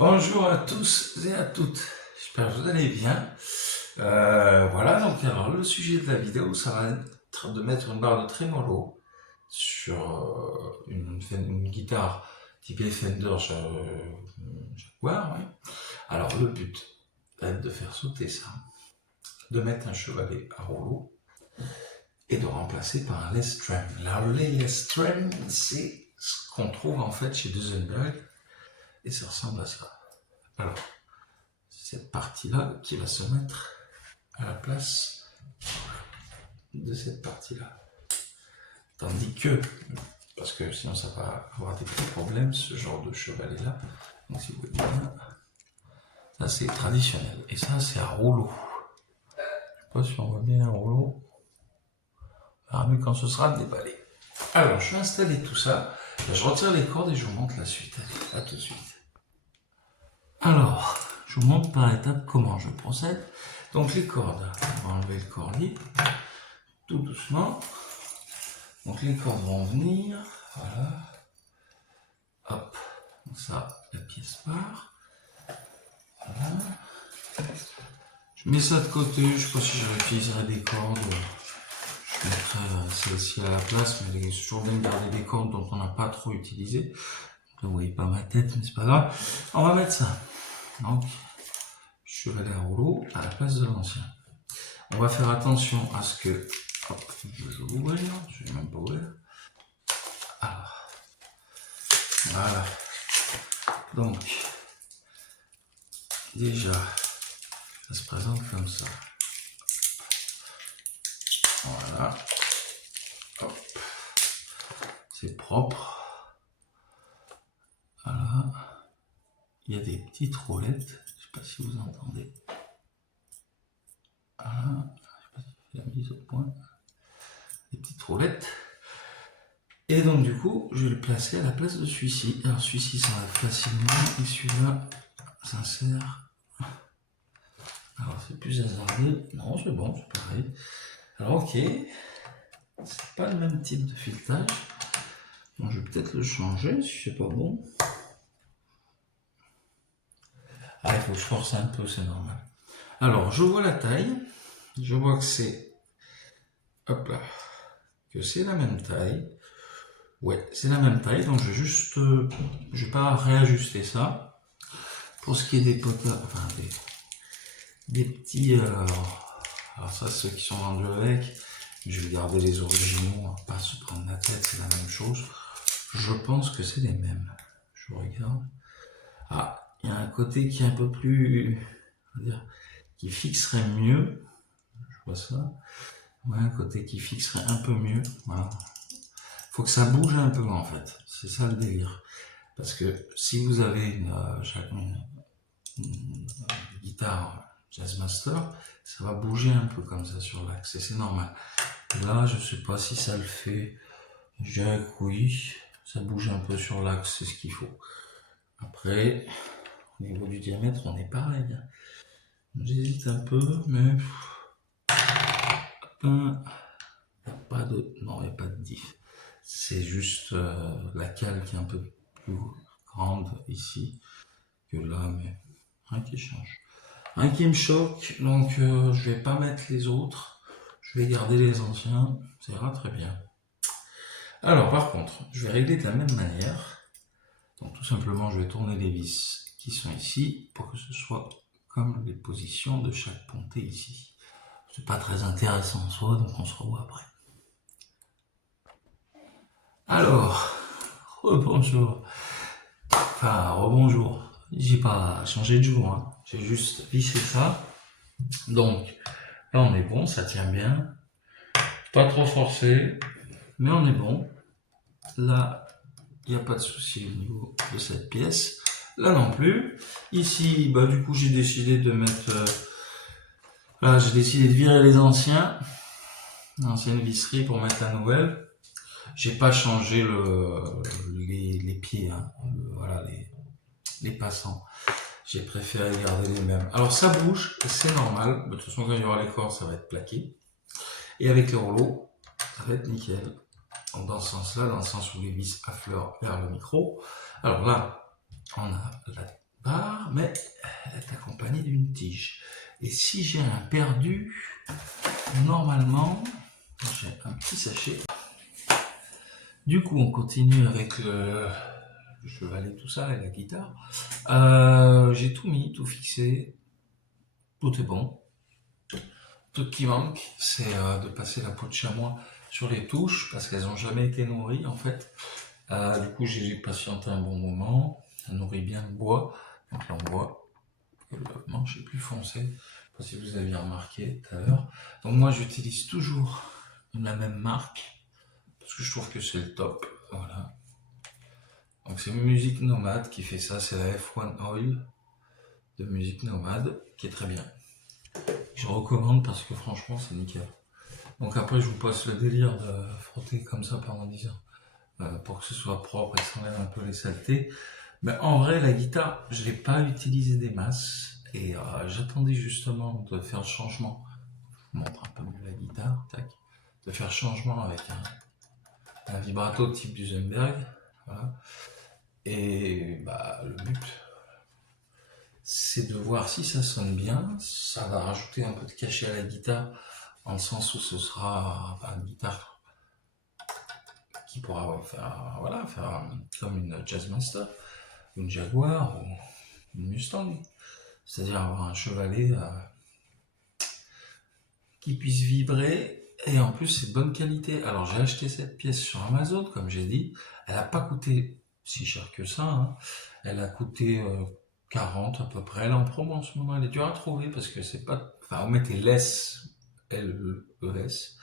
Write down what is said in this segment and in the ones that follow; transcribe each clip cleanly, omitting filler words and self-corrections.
Bonjour à tous et à toutes, j'espère que vous allez bien. Voilà, donc alors le sujet de la vidéo, ça va être de mettre une barre de trémolo sur une guitare type Fender Jaguar. Oui. Alors le but va être de faire sauter ça, de mettre un chevalet à rouleau et de remplacer par un Les Strum. Alors les Les Strum, c'est ce qu'on trouve en fait chez Duesenberg et ça ressemble à ça. Alors, cette partie-là qui va se mettre à la place de cette partie-là. Tandis que, parce que sinon ça va avoir des petits problèmes, ce genre de chevalet-là. Donc si vous voyez bien, ça c'est traditionnel. Et ça c'est à rouleau. Je sais pas si on voit bien un rouleau. On verra mieux quand ce sera déballé. Alors, je vais installer tout ça. Je retire les cordes et je vous montre la suite. Allez, à tout de suite. Alors, je vous montre par étapes comment je procède. Donc les cordes, on va enlever le cordier, tout doucement. Donc les cordes vont venir, voilà. Hop, comme ça, la pièce part. Voilà. Je mets ça de côté, je ne sais pas si je réutiliserai des cordes. Je mettrai celle-ci à la place, mais c'est toujours bien de garder des cordes dont on n'a pas trop utilisé. Donc là, vous voyez pas ma tête, mais c'est pas grave. On va mettre ça. Donc, chevalet à rouleau à la place de l'ancien. On va faire attention à ce que... Hop, je vais ouvrir, je vais même pas ouvrir. Alors, voilà. Donc, déjà, ça se présente comme ça. Voilà. Hop. C'est propre. Voilà. Il y a des petites roulettes. Je ne sais pas si vous entendez. Voilà. Je ne sais pas si je fais la mise au point. Des petites roulettes. Et donc du coup, je vais le placer à la place de celui-ci. Alors celui-ci s'enlève facilement et celui-là s'insère. Alors c'est plus hasardeux. Non, c'est bon, c'est pareil. Alors ok, c'est pas le même type de filetage. Bon, je vais peut-être le changer si c'est pas bon. Ah, il faut que je force un peu, c'est normal. Alors, je vois la taille. Je vois que c'est... Hop là. Que c'est la même taille. Ouais, c'est la même taille. Donc, je vais juste... je vais pas réajuster ça. Pour ce qui est des potas... Enfin, des petits... alors ça, ceux qui sont vendus avec. Je vais garder les originaux. On va pas se prendre la tête, c'est la même chose. Je pense que c'est les mêmes. Je regarde. Ah, il y a un côté qui est un peu plus... on va dire, qui fixerait mieux. Je vois ça. Ouais, un côté qui fixerait un peu mieux. Voilà. Faut que ça bouge un peu en fait. C'est ça le délire. Parce que si vous avez une guitare Jazzmaster, ça va bouger un peu comme ça sur l'axe. Et c'est normal. Là, je sais pas si ça le fait. Je dirais que oui. Ça bouge un peu sur l'axe, c'est ce qu'il faut. Après, au niveau du diamètre, on est pareil. J'hésite un peu, mais... non, il n'y a pas de diff. C'est juste la cale qui est un peu plus grande ici que là, mais rien qui change. Rien qui me choque, donc je vais pas mettre les autres. Je vais garder les anciens, ça ira très bien. Alors par contre, je vais régler de la même manière. Donc tout simplement, je vais tourner les vis qui sont ici pour que ce soit comme les positions de chaque pontée ici. C'est pas très intéressant en soi, donc on se revoit après. Alors, rebonjour. Enfin, rebonjour. J'ai pas changé de jour, hein. J'ai juste vissé ça. Donc, là on est bon, ça tient bien. Pas trop forcé, mais on est bon. Là, il n'y a pas de souci au niveau de cette pièce. Là non plus. Ici, bah du coup, j'ai décidé de mettre... là, j'ai décidé de virer les anciennes visseries pour mettre la nouvelle. J'ai pas changé les pieds, hein. Voilà, les passants. J'ai préféré garder les mêmes. Alors ça bouge, c'est normal. De toute façon, quand il y aura les cordes, ça va être plaqué. Et avec les rouleaux, ça va être nickel. Donc dans ce sens-là, dans le sens où les vis affleurent vers le micro. Alors là, on a la barre. mais elle est accompagnée d'une tige. Et si j'ai un perdu, normalement, j'ai un petit sachet. Du coup, on continue avec le chevalet, tout ça, et la guitare. J'ai tout mis, tout fixé, tout est bon. Tout qui manque, c'est de passer la peau de chamois sur les touches, parce qu'elles n'ont jamais été nourries, en fait. Du coup, j'ai patienté un bon moment, ça nourrit bien le bois, donc là on voit que le manche est plus foncé, je ne sais pas si vous aviez remarqué tout à l'heure. Donc moi j'utilise toujours la même marque, parce que je trouve que c'est le top, voilà. Donc c'est Musique Nomade qui fait ça, c'est la F1 Oil de Musique Nomade, qui est très bien. Je recommande parce que franchement c'est nickel. Donc après je vous passe le délire de frotter comme ça pendant 10 heures, pour que ce soit propre et s'enlève un peu les saletés. Mais en vrai, la guitare, je l'ai pas utilisé des masses et j'attendais justement de faire le changement. Je vous montre un peu mieux la guitare, tac. De faire le changement avec un vibrato type Duesenberg, voilà. Et bah, le but, c'est de voir si ça sonne bien. Ça va rajouter un peu de cachet à la guitare, dans le sens où ce sera une guitare qui pourra faire, voilà, faire comme une Jazzmaster, une Jaguar ou une Mustang. C'est-à-dire avoir un chevalet qui puisse vibrer et en plus c'est de bonne qualité. Alors j'ai acheté cette pièce sur Amazon, comme j'ai dit. Elle n'a pas coûté si cher que ça, hein. Elle a coûté 40 à peu près. Elle est en promo en ce moment. Elle est dure à trouver parce que c'est pas. Enfin, vous mettez LES, L-E-E-S,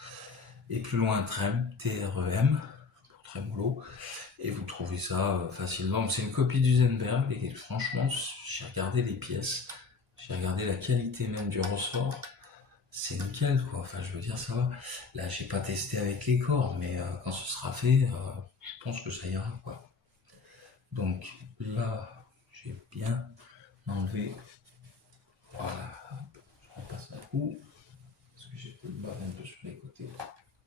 et plus loin Trem, T-R-E-M, pour Tremolo, et vous trouvez ça facilement. Donc c'est une copie du Zenberg et franchement, j'ai regardé les pièces. J'ai regardé la qualité même du ressort, c'est nickel quoi, enfin je veux dire ça va. Là j'ai pas testé avec les cordes, mais quand ce sera fait, je pense que ça ira quoi. Donc là, j'ai bien enlevé, voilà, je repasse ma houe, parce que j'ai peu de barre un peu sur les côtés,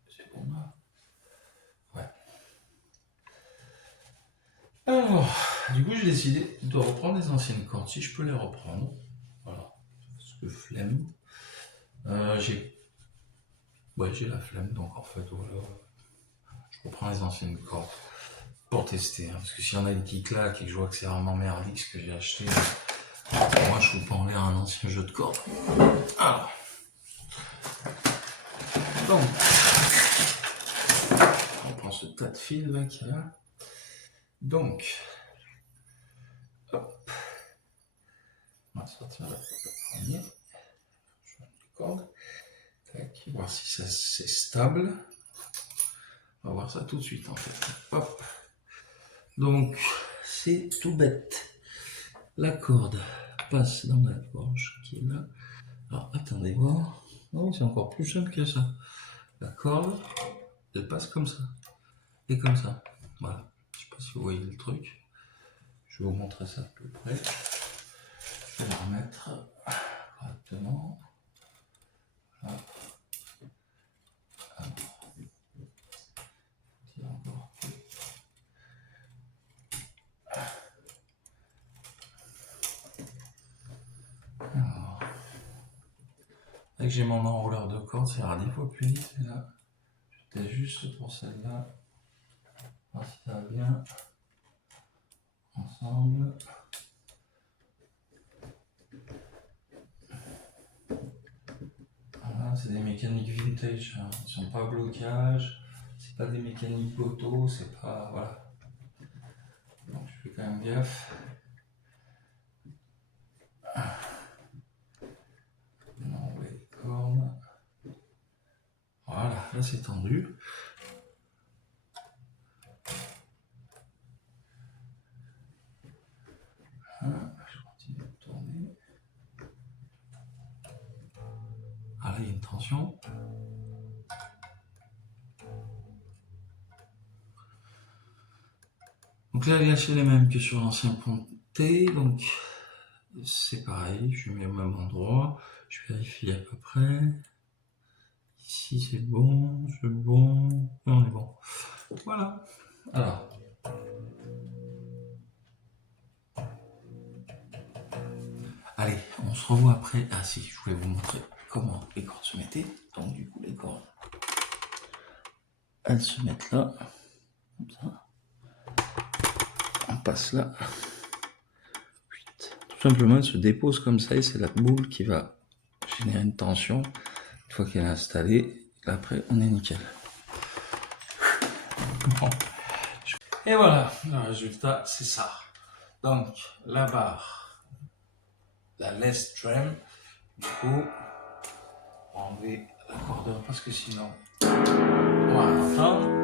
c'est bon là. Ouais. Alors, du coup j'ai décidé de reprendre les anciennes cordes, si je peux les reprendre, voilà, parce que flemme. J'ai la flemme, donc en fait, voilà, je reprends les anciennes cordes pour tester, hein, parce que s'il y en a une qui claque et que je vois que c'est vraiment merdique ce que j'ai acheté, moi je vous pas en l'air un ancien jeu de cordes. Alors, donc, on prend ce tas de fils là qu'il y a là. Donc, hop, on va sortir le premier, je vais mettre les cordes. Tac, voir si ça c'est stable. On va voir ça tout de suite en fait. Hop. Donc, c'est tout bête. La corde passe dans la gorge qui est là. Alors, attendez voir. Non, c'est encore plus simple que ça. La corde, elle passe comme ça. Et comme ça. Voilà. Je sais pas si vous voyez le truc. Je vais vous montrer ça de plus près. Je vais la remettre correctement. Voilà. Alors, dès que j'ai mon enrouleur de corde, ça ira 10 fois plus vite. Et là, j'étais juste pour celle-là. Voir si ça va bien. Ensemble. Voilà, c'est des mécaniques vintage, hein. Ils sont pas blocage, c'est pas des mécaniques auto, c'est pas. Voilà. Donc je fais quand même gaffe. Non, les cornes. Voilà, là c'est tendu. Voilà, je continue de tourner. Ah là il y a une tension. Donc là, elle est lâchée les mêmes que sur l'ancien ponté, donc c'est pareil, je mets au même endroit, je vérifie à peu près. Ici c'est bon, c'est bon, et on est bon. Voilà. Alors. Allez, on se revoit après. Ah si, je voulais vous montrer comment les cordes se mettaient. Donc du coup, les cordes, elles se mettent là, comme ça. On passe là. Tout simplement, elle se dépose comme ça et c'est la boule qui va générer une tension. Une fois qu'elle est installée, après, on est nickel. Bon. Et voilà, le résultat, c'est ça. Donc, la barre, la less trem, du coup, on va enlever l'accordeur parce que sinon, on va rien entendre.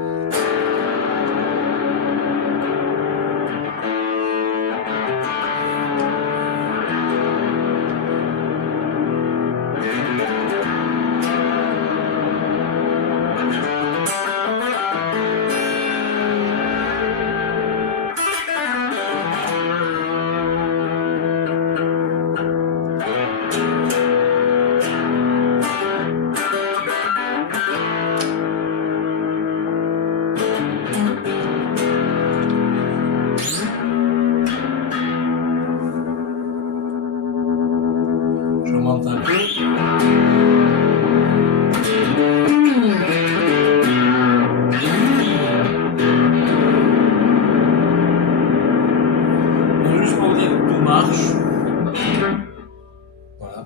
Je monte un peu. Juste pour dire que tout marche. Voilà.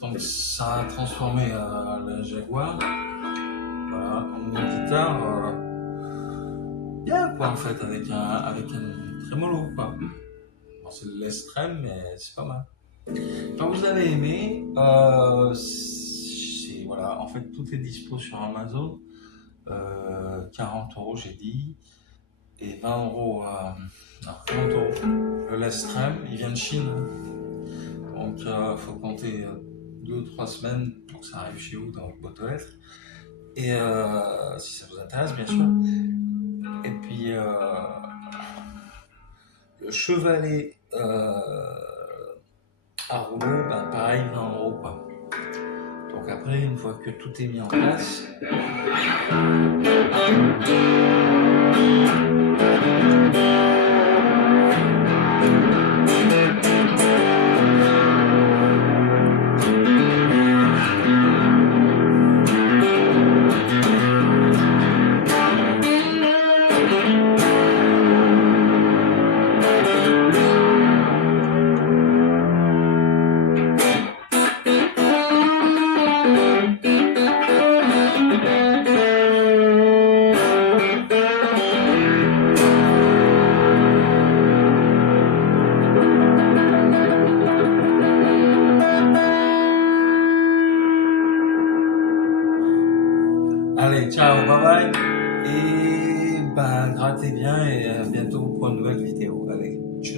Donc ça a transformé la Jaguar. Voilà, en une guitare bien quoi en fait, avec un trémolo quoi. Bon, c'est le less trem, mais c'est pas mal. Quand vous avez aimé, voilà, en fait tout est dispo sur Amazon. 40 € j'ai dit, et 20 €, non, 30 € le less trem, il vient de Chine. Donc il faut compter 2-3 semaines pour que ça arrive chez vous dans votre boîte aux lettres. Et si ça vous intéresse, bien sûr. Et puis le chevalet à rouleau, ben, pareil, 20 € quoi. Donc après, une fois que tout est mis en place, allez, ciao, bye bye. Et ben, grattez bien et à bientôt pour une nouvelle vidéo. Allez.